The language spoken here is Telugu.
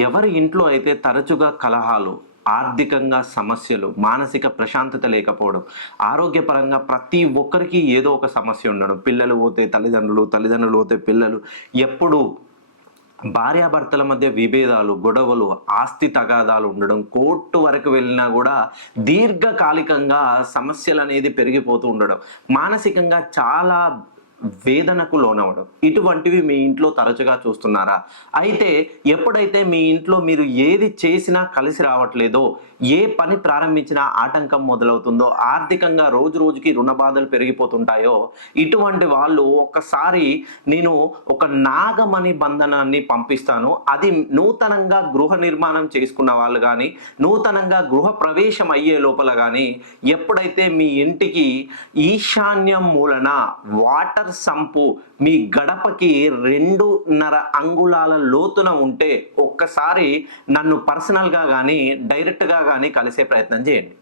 ఎవరి ఇంట్లో అయితే తరచుగా కలహాలు, ఆర్థికంగా సమస్యలు, మానసిక ప్రశాంతత లేకపోవడం, ఆరోగ్యపరంగా ప్రతి ఒక్కరికి ఏదో ఒక సమస్య ఉండడం. పిల్లలు పోతే తల్లిదండ్రులు, తల్లిదండ్రులు పోతే పిల్లలు. ఎప్పుడూ భార్యాభర్తల మధ్య విభేదాలు, గొడవలు, ఆస్తి తగాదాలు ఉండడం, కోర్టు వరకు వెళ్ళినా గూడా దీర్ఘకాలికంగా సమస్యలనేది పెరిగిపోతూ ఉండడం. మానసికంగా చాలా వేదనకు లోనవ్వడం. ఇటువంటివి మీ ఇంట్లో తరచుగా చూస్తున్నారా? అయితే ఎప్పుడైతే మీ ఇంట్లో మీరు ఏది చేసినా కలిసి రావట్లేదో, ఏ పని ప్రారంభించినా ఆటంకం మొదలవుతుందో, ఆర్థికంగా రోజు రోజుకి రుణ బాధలు పెరిగిపోతుంటాయో, ఇటువంటి వాళ్ళు ఒక్కసారి నేను ఒక నాగమణి బంధనాన్ని పంపిస్తాను. అది నూతనంగా గృహ నిర్మాణం చేసుకున్న వాళ్ళు గానీ, నూతనంగా గృహ ప్రవేశం అయ్యే లోపల గానీ, ఎప్పుడైతే మీ ఇంటికి ఈశాన్యం మూలన వాటర్ సంపు మీ గడపకి 2.5 అంగుళాల లోతున ఉంటే ఒక్కసారి నన్ను పర్సనల్‌గా గానీ, డైరెక్ట్‌గా గానీ కలిసే ప్రయత్నం చేయండి.